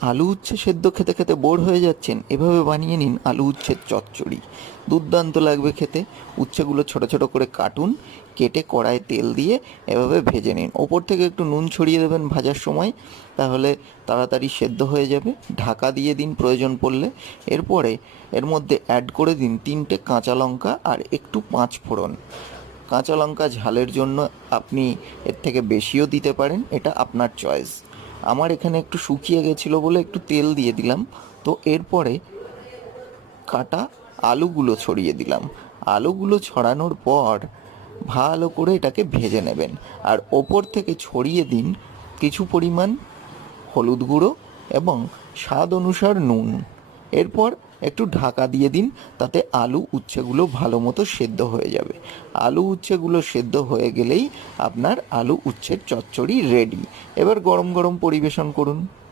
আলু উচ্ছে সেদ্ধ খেতে খেতে বোর হয়ে যাচ্ছেন? এভাবে বানিয়ে নিন আলু উচ্ছের চচ্চড়ি। দুর্দান্ত লাগবে খেতে। উচ্ছেগুলো ছোট ছোট করে কাটুন, কেটে কড়ায় তেল দিয়ে এভাবে ভেজে নিন। ওপর থেকে একটু নুন ছড়িয়ে দেবেন ভাজার সময়, তাহলে তাড়াতাড়ি সেদ্ধ হয়ে যাবে। ঢাকা দিয়ে দিন প্রয়োজন পড়লে। এরপরে এর মধ্যে অ্যাড করে দিন 3টে কাঁচা লঙ্কা আর একটু 5 ফোড়ন। কাঁচা লঙ্কা ঝালের জন্য আপনি এর থেকে বেশিও দিতে পারেন, এটা আপনার চয়েস। আমার এখানে একটু শুকিয়ে গেছিলো বলে একটু তেল দিয়ে দিলাম। তো এরপরে কাটা আলুগুলো ছড়িয়ে দিলাম। আলুগুলো ছড়ানোর পর ভালো করে এটাকে ভেজে নেবেন। আর ওপর থেকে ছড়িয়ে দিন কিছু পরিমাণ হলুদ গুঁড়ো এবং স্বাদ অনুসার নুন। এরপর একটু ঢাকা দিয়ে দিন, তাতে আলু উচ্ছেগুলো ভালো মতো সেদ্ধ হয়ে যাবে। আলু উচ্ছেগুলো সেদ্ধ হয়ে গেলেই আপনার আলু উচ্ছের চচ্চড়ি রেডি। এবার গরম গরম পরিবেশন করুন।